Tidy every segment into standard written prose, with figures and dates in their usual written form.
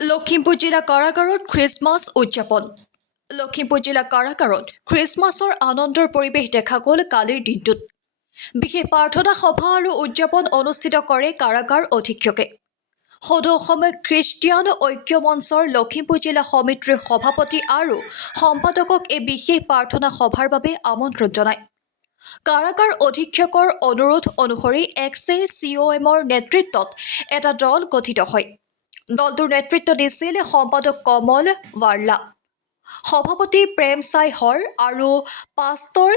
লখিমপুৰ জিলা কাৰাগাৰত খ্ৰীষ্টমাছ উদযাপন। লখিমপুৰ জিলা কাৰাগাৰত খ্ৰীষ্টমাছৰ আনন্দৰ পৰিৱেশ দেখা গ'ল কালিৰ দিনটোত। বিশেষ প্ৰাৰ্থনা সভা আৰু উদযাপন অনুষ্ঠিত কৰে কাৰাগাৰ অধীক্ষকে। সদৌ অসম খ্ৰীষ্টিয়ান ঐক্য মঞ্চৰ লখিমপুৰ জিলা সমিতিৰ সভাপতি আৰু সম্পাদকক এই বিশেষ প্ৰাৰ্থনা সভাৰ বাবে আমন্ত্ৰণ জনায়। কাৰাগাৰ অধীক্ষকৰ অনুৰোধ অনুসৰি XACOMৰ নেতৃত্বত এটা দল গঠিত হয়। দলটোৰ নেতৃত্ব দিছিল সম্পাদক কমল ৱাৰ্লা, সভাপতি প্ৰেম চাই হৰ আৰু পাষ্টৰ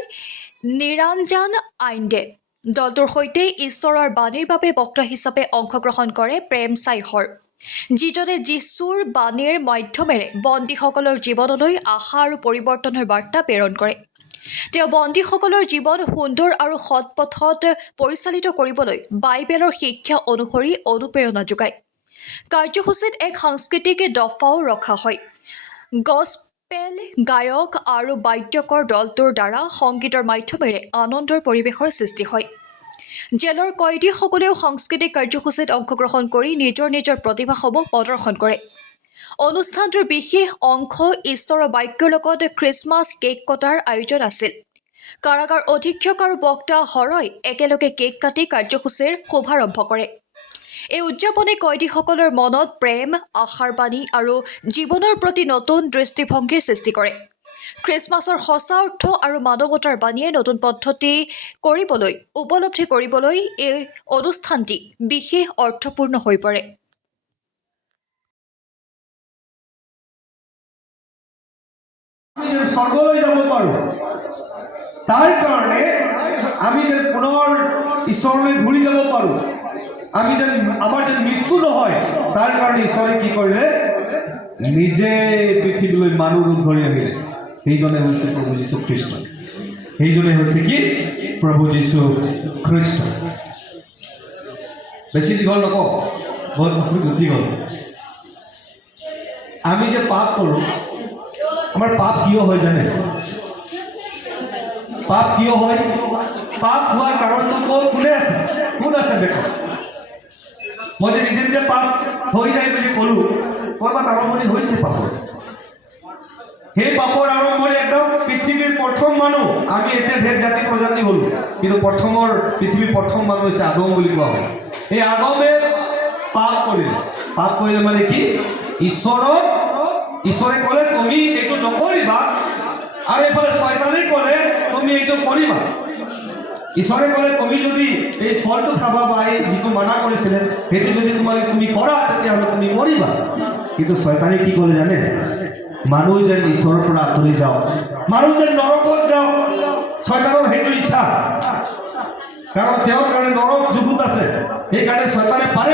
নিৰঞ্জন আইন্দে। দলটোৰ সৈতে ঈশ্বৰৰ বাণীৰ বাবে বক্তা হিচাপে অংশগ্ৰহণ কৰে প্ৰেম চাই হৰ, যিজনে যীশুৰ বাণীৰ মাধ্যমেৰে বন্দীসকলৰ জীৱনলৈ আশা আৰু পৰিৱৰ্তনৰ বাৰ্তা প্ৰেৰণ কৰে। তেওঁ বন্দীসকলৰ জীৱন সুন্দৰ আৰু সৎ পথত পৰিচালিত কৰিবলৈ বাইবেলৰ শিক্ষা অনুসৰি অনুপ্ৰেৰণা যোগায়। কাৰ্যসূচীত এক সাংস্কৃতিক দফাও ৰখা হয়। গস্পেল গায়ক আৰু বাদ্যকৰ দলটোৰ দ্বাৰা সংগীতৰ মাধ্যমেৰে আনন্দৰ পৰিৱেশৰ সৃষ্টি হয়। জেলৰ কয়দীসকলেও সাংস্কৃতিক কাৰ্যসূচীত অংশগ্ৰহণ কৰি নিজৰ নিজৰ প্ৰতিভাসমূহ প্ৰদৰ্শন কৰে। অনুষ্ঠানটোৰ বিশেষ অংশ ঈশ্বৰৰ বাক্যৰ লগত খ্ৰীষ্টমাছ কেক কটাৰ আয়োজন আছিল। কাৰাগাৰ অধীক্ষক আৰু বক্তা হৰই একেলগে কেক কাটি কাৰ্যসূচীৰ শুভাৰম্ভ কৰে। এই উদযাপনে কয়দীসকলৰ মনত প্ৰেম, আশাৰ বাণী আৰু জীৱনৰ প্ৰতি নতুন দৃষ্টিভংগীৰ সৃষ্টি কৰে। খ্ৰীষ্টমাছৰ সঁচা অৰ্থ আৰু মানৱতাৰ বাণীয়ে নতুন পদ্ধতি উপলব্ধি কৰিবলৈ এই অনুষ্ঠানটি বিশেষ অৰ্থপূৰ্ণ হৈ পৰে। আমি যেন স্বৰ্গলৈ যাব পাৰোঁ, তাৰ কাৰণে আমি যেন পুনৰ ঈশ্বৰলৈ ঘূৰি যাব পাৰোঁ, আমি যেন আমাৰ যেন মৃত্যু নহয়, তাৰ কাৰণে ঈশ্বৰে কি কৰিলে, নিজে পৃথিৱীলৈ মানুহ ৰূপ ধৰি আহিলে। সেইজনে হৈছে প্ৰভু যীশু খ্ৰীষ্ট। সেইজনে হৈছে কি? প্ৰভু যীশু খ্ৰীষ্ট। বেছি দীঘল নকওঁ, বহুত গুচি গ'ল। আমি যে পাপ কৰোঁ, আমাৰ পাপ কিয় হয় জানে? পাপ কিয় হয়? পাপ হোৱাৰ কাৰণটো কোনে আছে? কোন আছে দেখক? মই যে নিজে নিজে পাপ হৈ যায় বুলি ক'লোঁ, ক'ৰবাত আৰম্ভণি হৈছে পাপৰ। সেই পাপৰ আৰম্ভণি একদম পৃথিৱীৰ প্ৰথম মানুহ। আমি এতিয়া ঢেৰ জাতি প্ৰজাতি হ'লোঁ, কিন্তু পৃথিৱীৰ প্ৰথম মানুহ হৈছে আদম বুলি কোৱা হয়। এই আদমে পাপ কৰিলে। পাপ কৰিলে মানে কি? ঈশ্বৰে ক'লে তুমি এইটো নকৰিবা, আৰু এইফালে শয়তানে ক'লে তুমি এইটো কৰিবা। ঈশ্বৰে ক'লে তুমি যদি এই ফলটো খাবা বা এই যিটো মানা কৰিছিলে সেইটো যদি তুমি কৰা, তেতিয়াহ'লে তুমি মৰিবা। কিন্তু শয়তানে কি ক'লে জানে? মানুহ যেন ঈশ্বৰৰ পৰা আঁতৰি যাওক, মানুহ যেন নৰকত যাওক। শয়তানৰ সেইটো ইচ্ছা, কাৰণ তেওঁৰ কাৰণে নৰক যুগুত আছে। সেইকাৰণে শয়তানে পাৰে